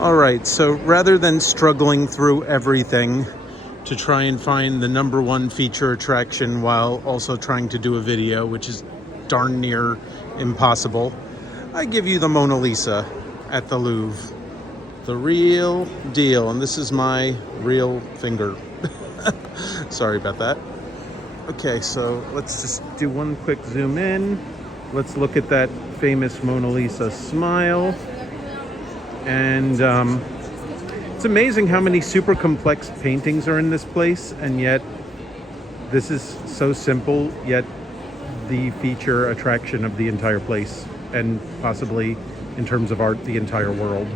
All right, so rather than struggling through everything to try and find the number one feature attraction while also trying to do a video, which is darn near impossible, I give you the Mona Lisa at the Louvre. The real deal. And this is my real finger. Sorry about that. Okay, so let's just do one quick zoom in. Let's look at that famous Mona Lisa smile. And it's amazing how many super complex paintings are in this place, and yet this is so simple, yet the feature attraction of the entire place, and possibly in terms of art, the entire world.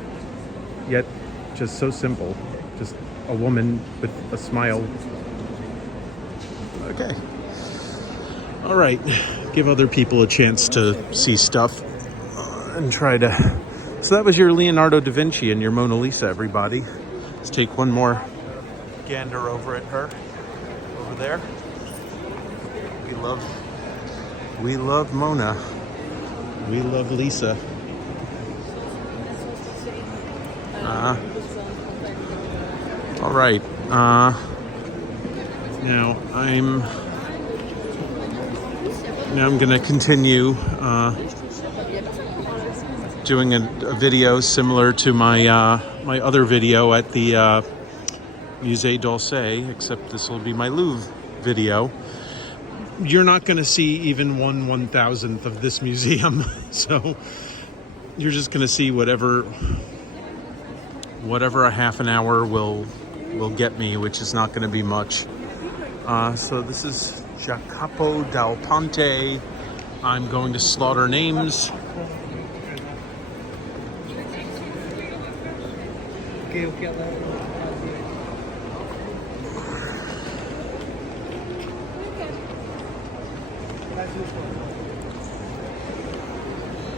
Yet just so simple, just a woman with a smile. Okay. All right, give other people a chance to see stuff and try to... So that was your Leonardo da Vinci and your Mona Lisa, everybody. Let's take one more gander over at her, over there. We love Mona. We love Lisa. All right. Now I'm going to continue doing a video similar to my my other video at the Musée d'Orsay, except this will be my Louvre video. You're not going to see even 1/1000th of this museum, so you're just going to see whatever a half an hour will get me, which is not going to be much. So this is Jacopo dal Ponte. I'm going to slaughter names.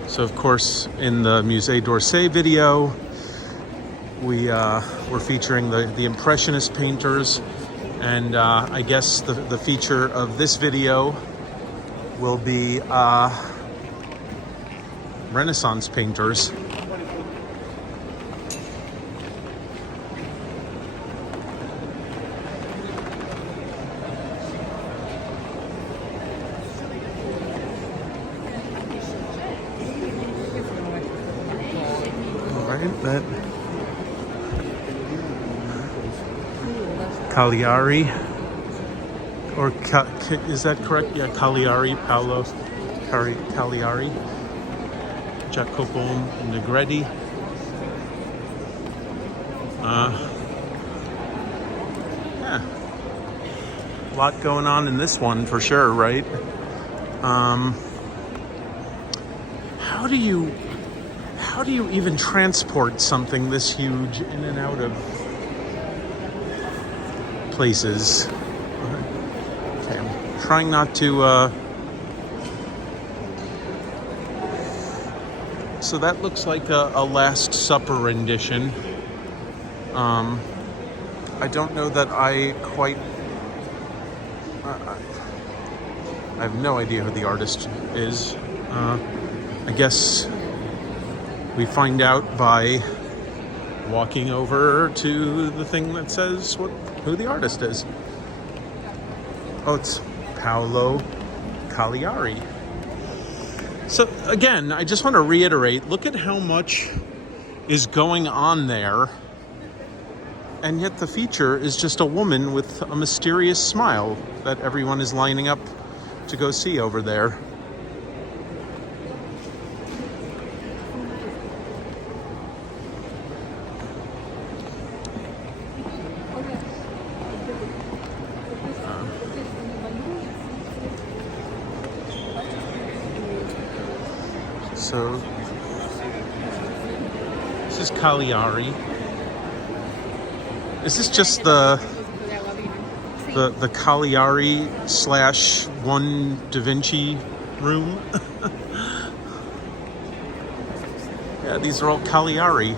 So of course, in the Musée d'Orsay video, we're featuring the Impressionist painters, and I guess the feature of this video will be Renaissance painters. That Cagliari, or is that correct? Yeah, Cagliari, Paolo Cagliari, Jacopo Negretti. Yeah, a lot going on in this one for sure, right? How do you even transport something this huge in and out of places? Okay, I'm trying not to... So that looks like a Last Supper rendition. I don't know that I quite... I have no idea who the artist is. I guess we find out by walking over to the thing that says who the artist is. Oh, it's Paolo Cagliari. So again, I just want to reiterate, look at how much is going on there, and yet the feature is just a woman with a mysterious smile that everyone is lining up to go see over there. So this is Cagliari. Is this just the Cagliari / one Da Vinci room? Yeah, these are all Cagliari.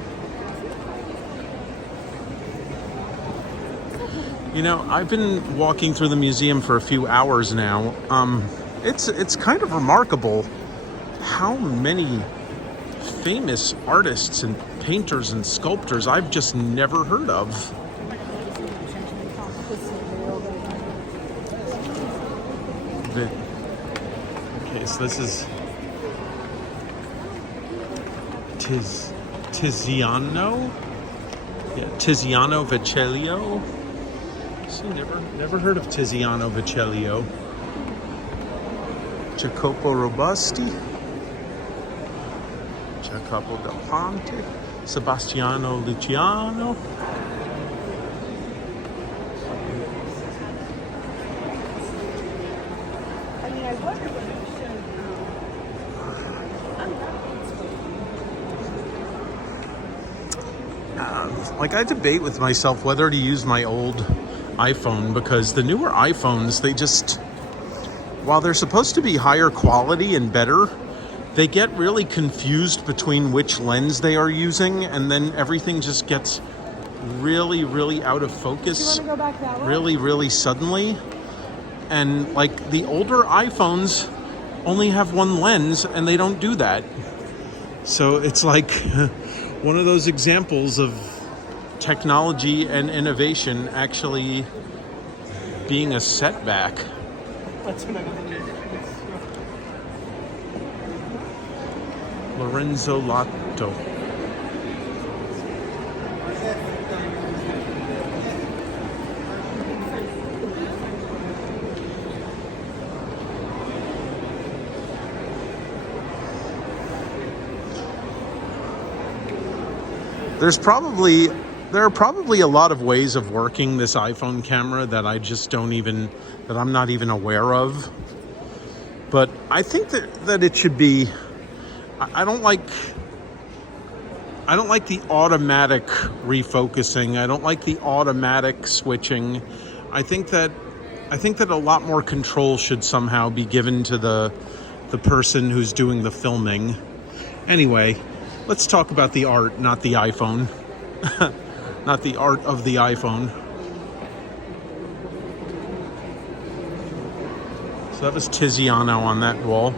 You know, I've been walking through the museum for a few hours now. It's kind of remarkable how many famous artists and painters and sculptors I've just never heard of. Okay, so this is Tiziano? Yeah, Tiziano Vecellio. See, never heard of Tiziano Vecellio. Jacopo Robusti. Jacopo del Ponte. Sebastiano Luciano. Like, I debate with myself whether to use my old iPhone, because the newer iPhones, they just, while they're supposed to be higher quality and better, they get really confused between which lens they are using, and then everything just gets really, really out of focus really, really suddenly. And like, the older iPhones only have one lens and they don't do that. So it's like one of those examples of technology and innovation actually being a setback. Lorenzo Lotto. There are probably a lot of ways of working this iPhone camera that I'm not even aware of. But I think that it should be, I don't like the automatic refocusing. I don't like the automatic switching. I think that a lot more control should somehow be given to the person who's doing the filming. Anyway, let's talk about the art, not the iPhone. Not the art of the iPhone. So that was Tiziano on that wall.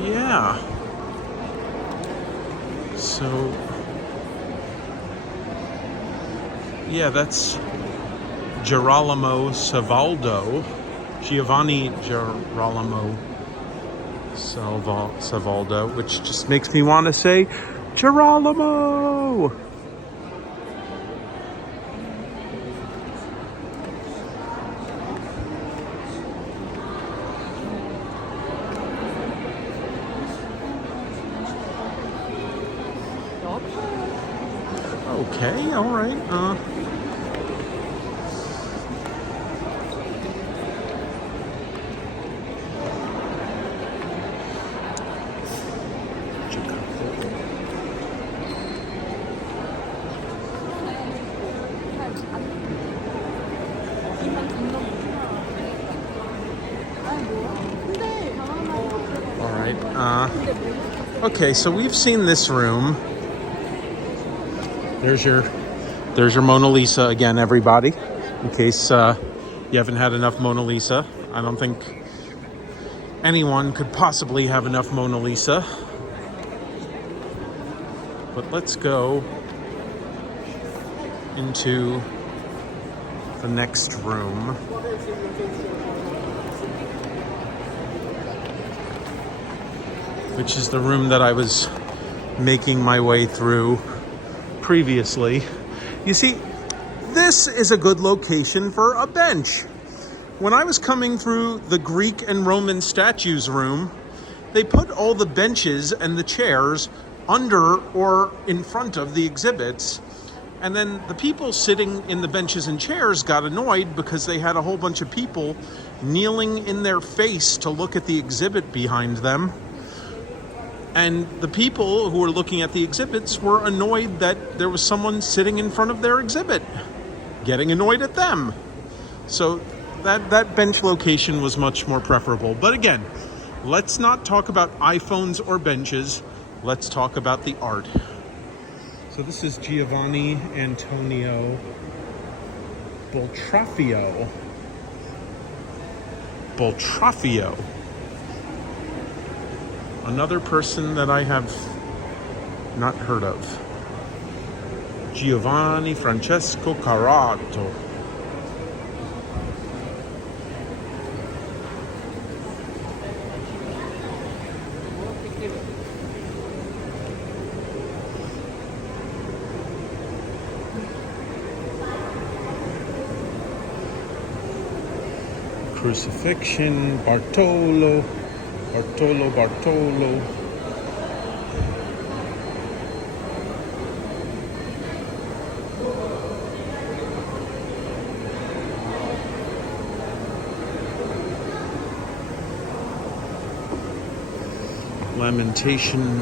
Yeah. So, yeah, that's Girolamo Savaldo. Giovanni Girolamo Savaldo, which just makes me want to say Girolamo. Okay, all right. Okay, so we've seen this room. There's your Mona Lisa again, everybody. In case you haven't had enough Mona Lisa. I don't think anyone could possibly have enough Mona Lisa. But let's go into the next room. Which is the room that I was making my way through previously. You see, this is a good location for a bench. When I was coming through the Greek and Roman statues room, they put all the benches and the chairs under or in front of the exhibits. And then the people sitting in the benches and chairs got annoyed because they had a whole bunch of people kneeling in their face to look at the exhibit behind them. And the people who were looking at the exhibits were annoyed that there was someone sitting in front of their exhibit, getting annoyed at them. So that bench location was much more preferable. But again, let's not talk about iPhones or benches. Let's talk about the art. So this is Giovanni Antonio Boltraffio. Boltraffio. Another person that I have not heard of. Giovanni Francesco Carato. Crucifixion, Bartolo. Lamentation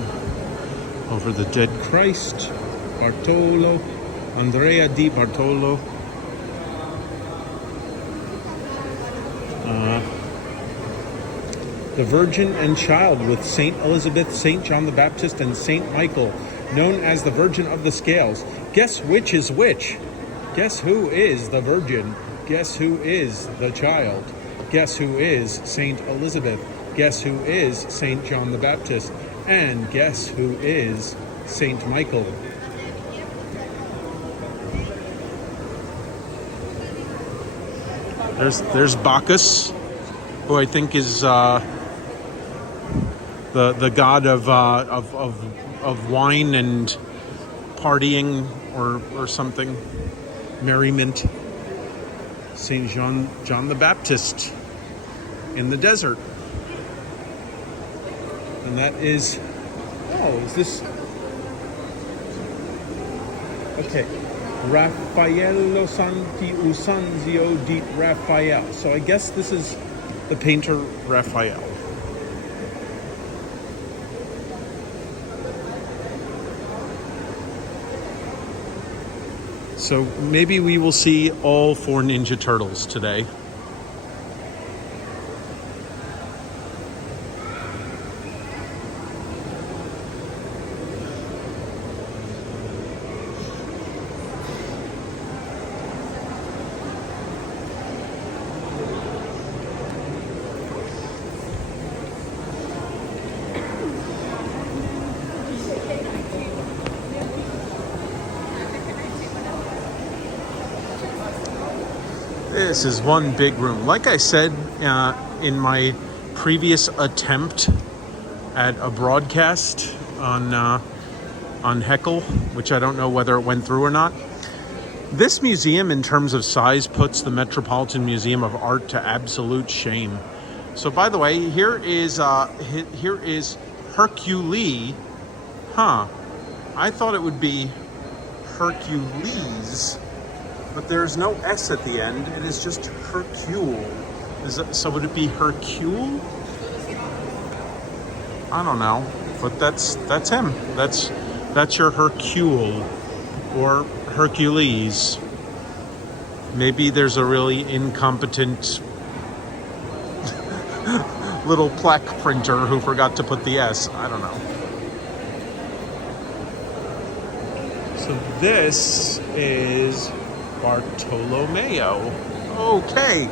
over the dead Christ, Bartolo, Andrea di Bartolo. The Virgin and Child with Saint Elizabeth, Saint John the Baptist, and Saint Michael, known as the Virgin of the Scales. Guess which is which? Guess who is the Virgin? Guess who is the Child? Guess who is Saint Elizabeth? Guess who is Saint John the Baptist? And guess who is Saint Michael? There's Bacchus, who I think is the god of wine and partying or something, merriment. Saint John the Baptist in the desert, and that is is this okay? Raffaello Santi Usanzio di Raphael. So I guess this is the painter Raphael. So maybe we will see all 4 Ninja Turtles today. This is one big room. Like I said in my previous attempt at a broadcast on Heckle, which I don't know whether it went through or not, this museum in terms of size puts the Metropolitan Museum of Art to absolute shame. So by the way, here is Hercules. I thought it would be Hercules, but there's no S at the end. It is just Hercule. So would it be Hercule? I don't know, but that's him. That's your Hercule or Hercules. Maybe there's a really incompetent little plaque printer who forgot to put the S. I don't know. So this is Bartolomeo. Okay.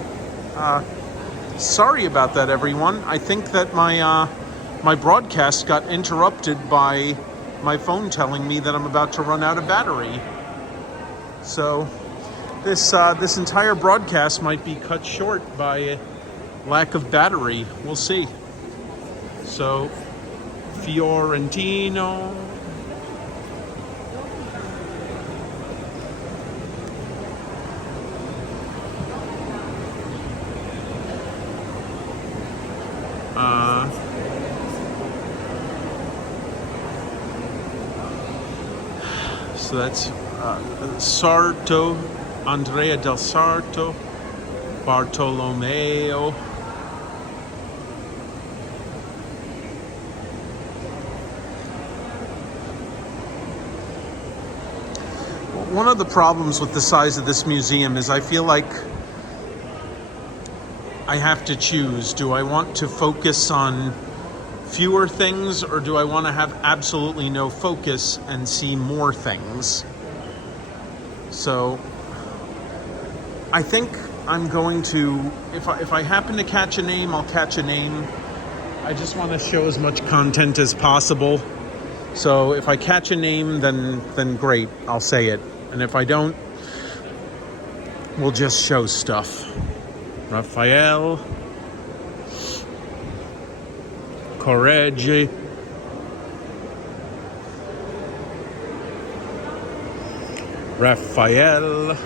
Sorry about that, everyone. I think that my broadcast got interrupted by my phone telling me that I'm about to run out of battery. So this entire broadcast might be cut short by lack of battery. We'll see. So Fiorentino. So that's Sarto, Andrea del Sarto, Bartolomeo. One of the problems with the size of this museum is I feel like I have to choose. Do I want to focus on fewer things, or do I want to have absolutely no focus and see more things? So I think I'm going to, if I happen to catch a name, I'll catch a name. I just want to show as much content as possible. So if I catch a name, then great, I'll say it. And if I don't, we'll just show stuff. Raphael, Correggi, Raphael,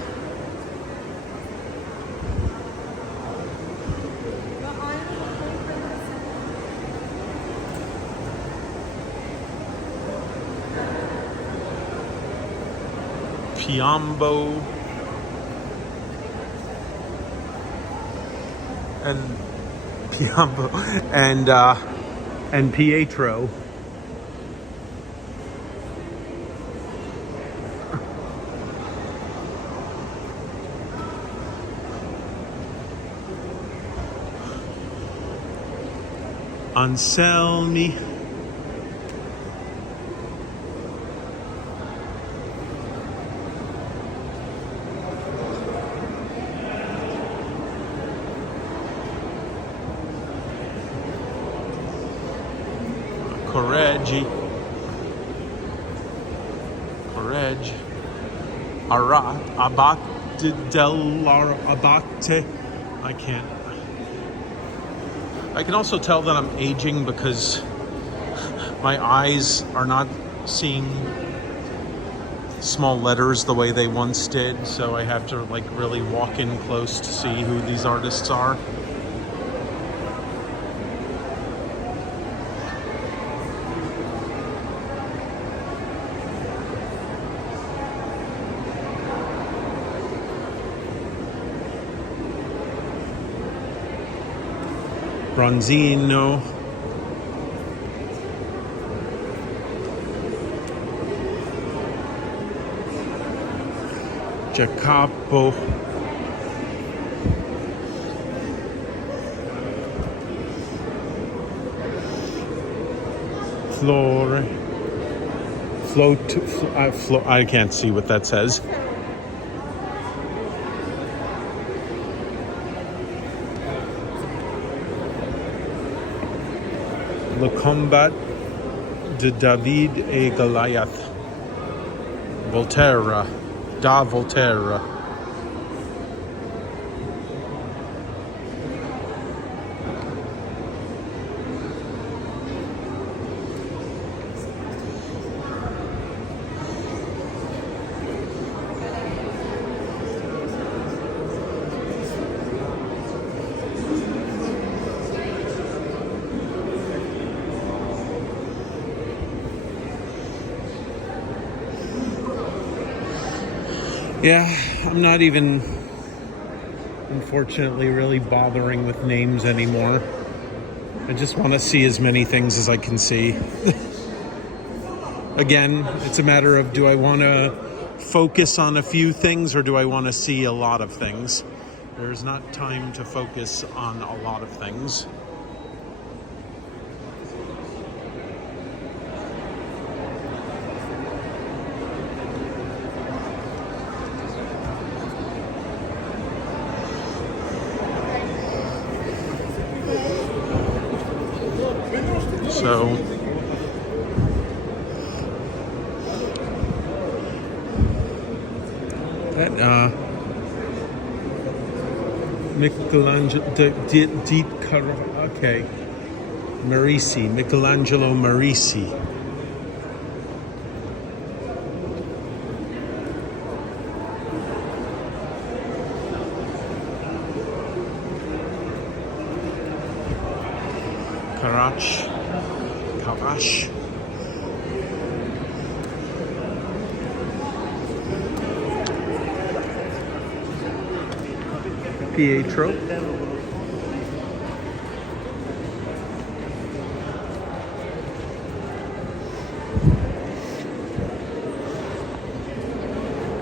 Piombo, and Pietro. Anselmi. Correggi, Abate. I can't. I can also tell that I'm aging because my eyes are not seeing small letters the way they once did, so I have to like really walk in close to see who these artists are. Bronzino, Jacopo, Flore, I can't see what that says. Le combat de David et Goliath. Volterra. Da Volterra. Yeah, I'm not even, unfortunately, really bothering with names anymore. I just want to see as many things as I can see. Again, it's a matter of, do I want to focus on a few things or do I want to see a lot of things? There's not time to focus on a lot of things. So that Michelangelo okay, Merisi, Michelangelo Merisi. Karash. Pietro.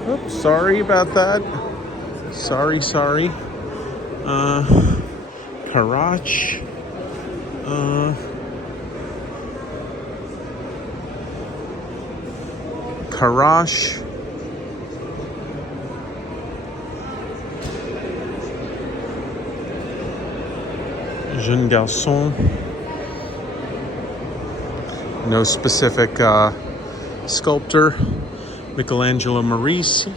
Oops, sorry about that. Sorry. Karach. Karash. Jeune Garçon. No specific sculptor. Michelangelo Merisi.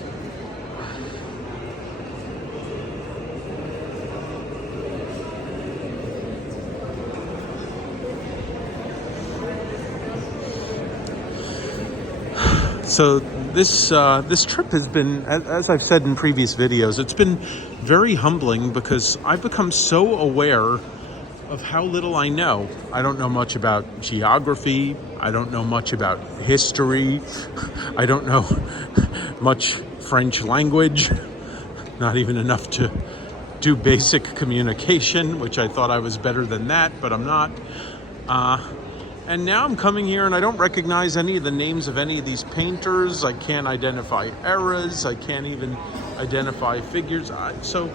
So this trip has been, as I've said in previous videos, it's been very humbling because I've become so aware of how little I know. I don't know much about geography. I don't know much about history. I don't know much French language. Not even enough to do basic communication, which I thought I was better than that, but I'm not. And now I'm coming here and I don't recognize any of the names of any of these painters. I can't identify eras. I can't even identify figures. So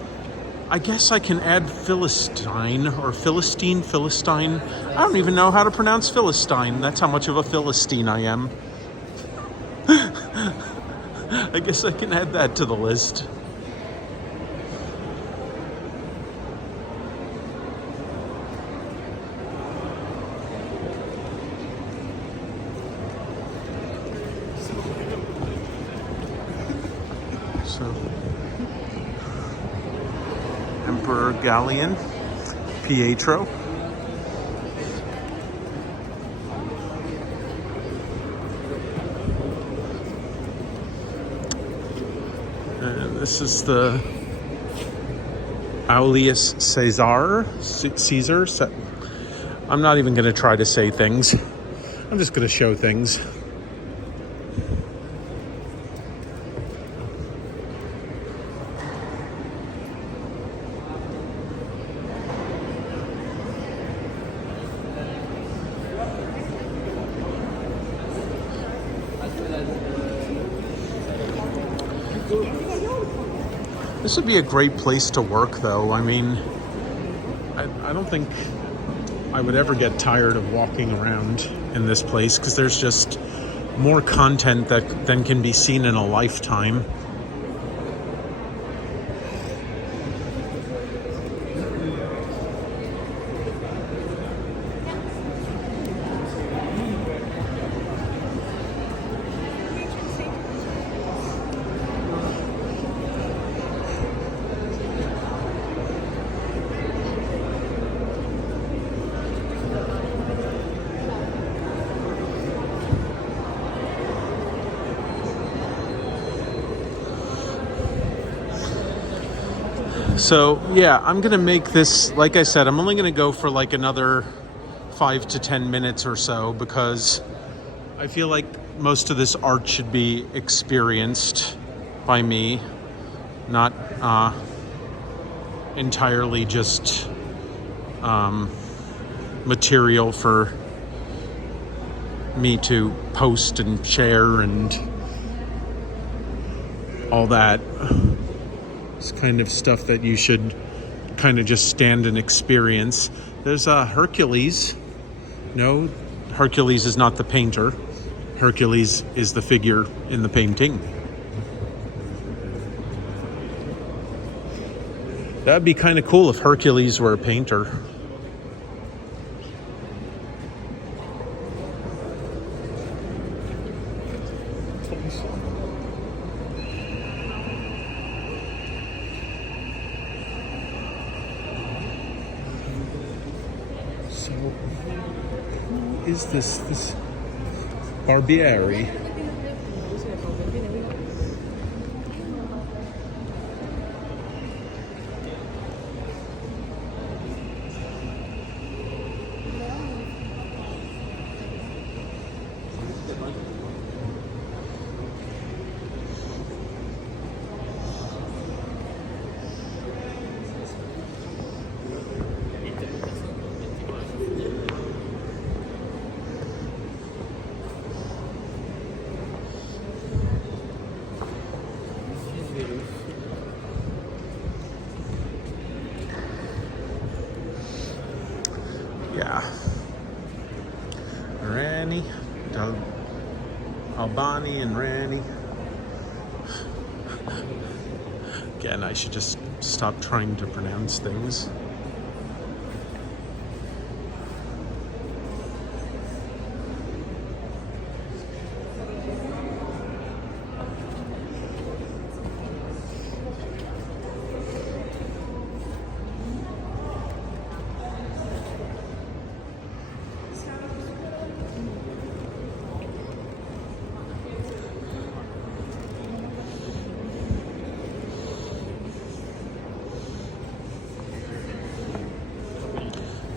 I guess I can add Philistine. I don't even know how to pronounce Philistine. That's how much of a Philistine I am. I guess I can add that to the list. So, Emperor Gallian, Pietro. And this is the Aulus Caesar. I'm not even going to try to say things. I'm just going to show things. This would be a great place to work, though. I mean, I don't think I would ever get tired of walking around in this place because there's just more content than can be seen in a lifetime. So yeah, I'm gonna make this, like I said, I'm only gonna go for like another 5 to 10 minutes or so because I feel like most of this art should be experienced by me, not entirely just material for me to post and share and all that. It's kind of stuff that you should kind of just stand and experience. There's Hercules. No, Hercules is not the painter. Hercules is the figure in the painting. That'd be kind of cool if Hercules were a painter. So, who is this Barbieri? Yeah. Rani, Albani and Rani. Again, I should just stop trying to pronounce things.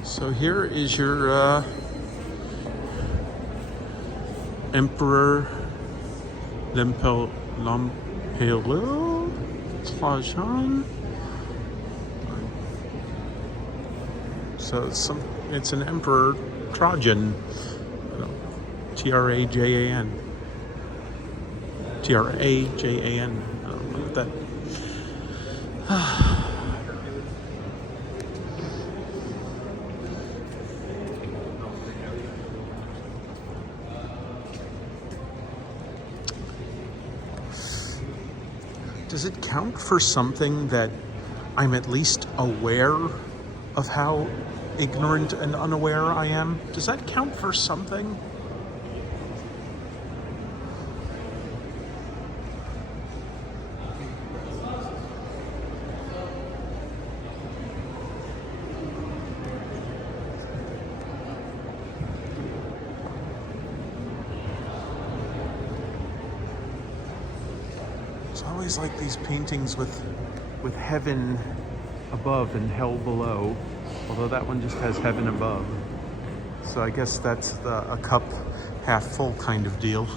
So here is your Emperor L'Imperial Trajan. So it's an Emperor Trajan. Trajan. Trajan. I don't know what that. Does it count for something that I'm at least aware of how ignorant and unaware I am? Does that count for something? It's always like these paintings with heaven above and hell below, although that one just has heaven above. So I guess that's a cup half full kind of deal.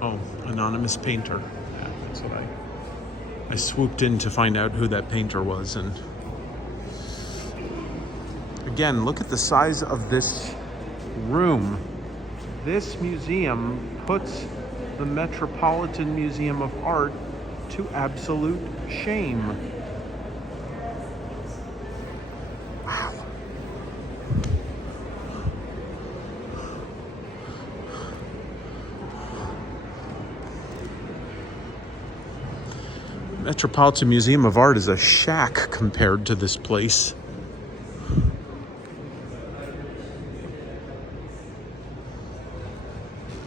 Oh, anonymous painter. Yeah, that's what I swooped in to find out who that painter was. And again, look at the size of this room. This museum puts the Metropolitan Museum of Art to absolute shame. Wow. Metropolitan Museum of Art is a shack compared to this place.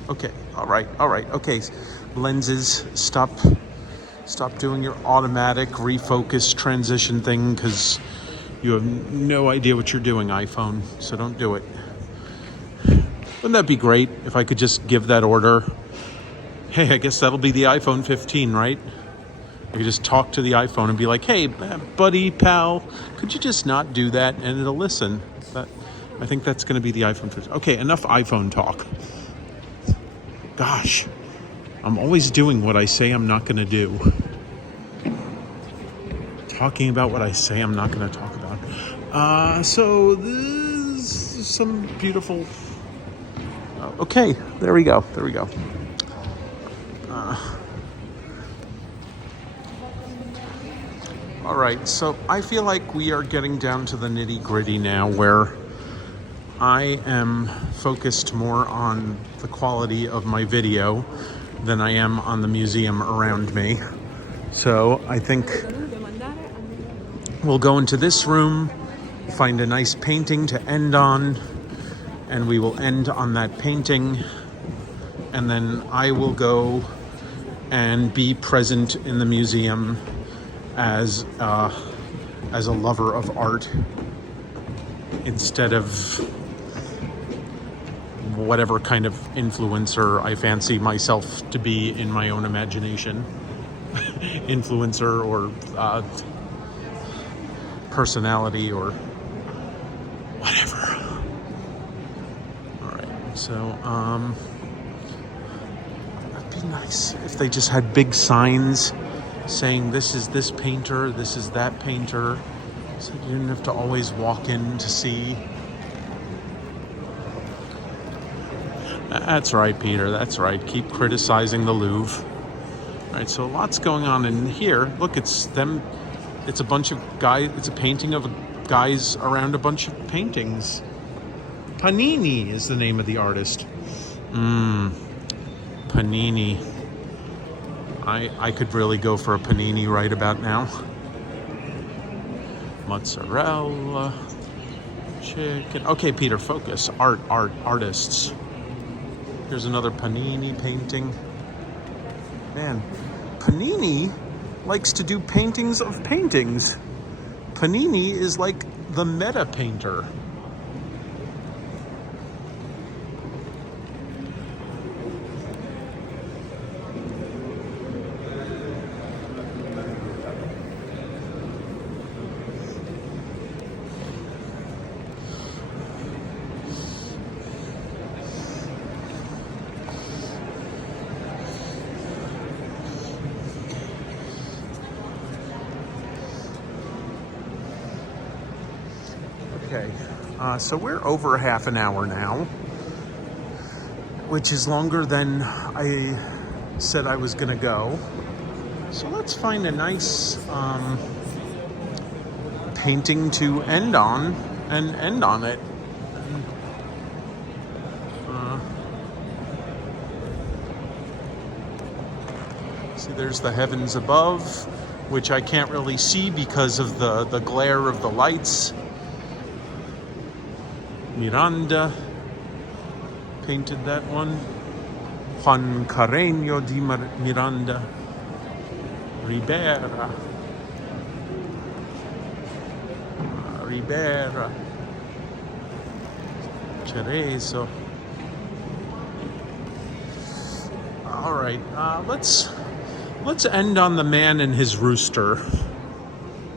Okay, all right, okay. Lenses, stop doing your automatic refocus transition thing, because you have no idea what you're doing, iPhone, so don't do it. Wouldn't that be great if I could just give that order? Hey, I guess that'll be the iPhone 15, right? I could just talk to the iPhone and be like, hey, buddy, pal, could you just not do that? And it'll listen. I think that's going to be the iPhone 15. Okay, enough iPhone talk. Gosh, I'm always doing what I say I'm not going to do. Talking about what I say I'm not going to talk about. So this is some beautiful... okay, there we go. All right, so I feel like we are getting down to the nitty-gritty now, where I am focused more on the quality of my video than I am on the museum around me. So I think we'll go into this room, find a nice painting to end on, and we will end on that painting. And then I will go and be present in the museum as a lover of art, instead of whatever kind of influencer I fancy myself to be in my own imagination. Influencer or personality or whatever. All right, so it'd be nice if they just had big signs saying this is this painter, this is that painter, so you didn't have to always walk in to see. That's right, Peter, that's right. Keep criticizing the Louvre. All right, so lots going on in here. Look, it's them. It's a bunch of guys. It's a painting of guys around a bunch of paintings. Panini is the name of the artist. Panini. I could really go for a panini right about now. Mozzarella. Chicken. Okay, Peter, focus. Artists. Here's another Panini painting. Man, Panini likes to do paintings of paintings. Panini is like the meta painter. Okay, so we're over half an hour now, which is longer than I said I was gonna go. So let's find a nice painting to end on and end on it. See, there's the heavens above, which I can't really see because of the glare of the lights. Miranda painted that one. Juan Carreño de Miranda. Ribera. Cerezo. All right, let's end on the man and his rooster.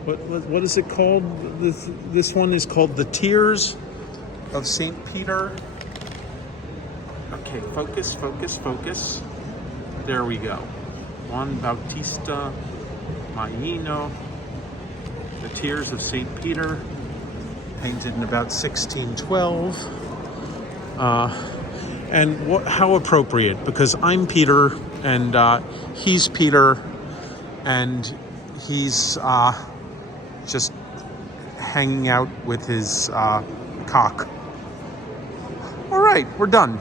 What is it called? This one is called The Tears of St. Peter. Okay, focus. There we go. Juan Bautista Maino, The Tears of St. Peter, painted in about 1612. And how appropriate, because I'm Peter and he's Peter, and he's just hanging out with his cock. All right, we're done.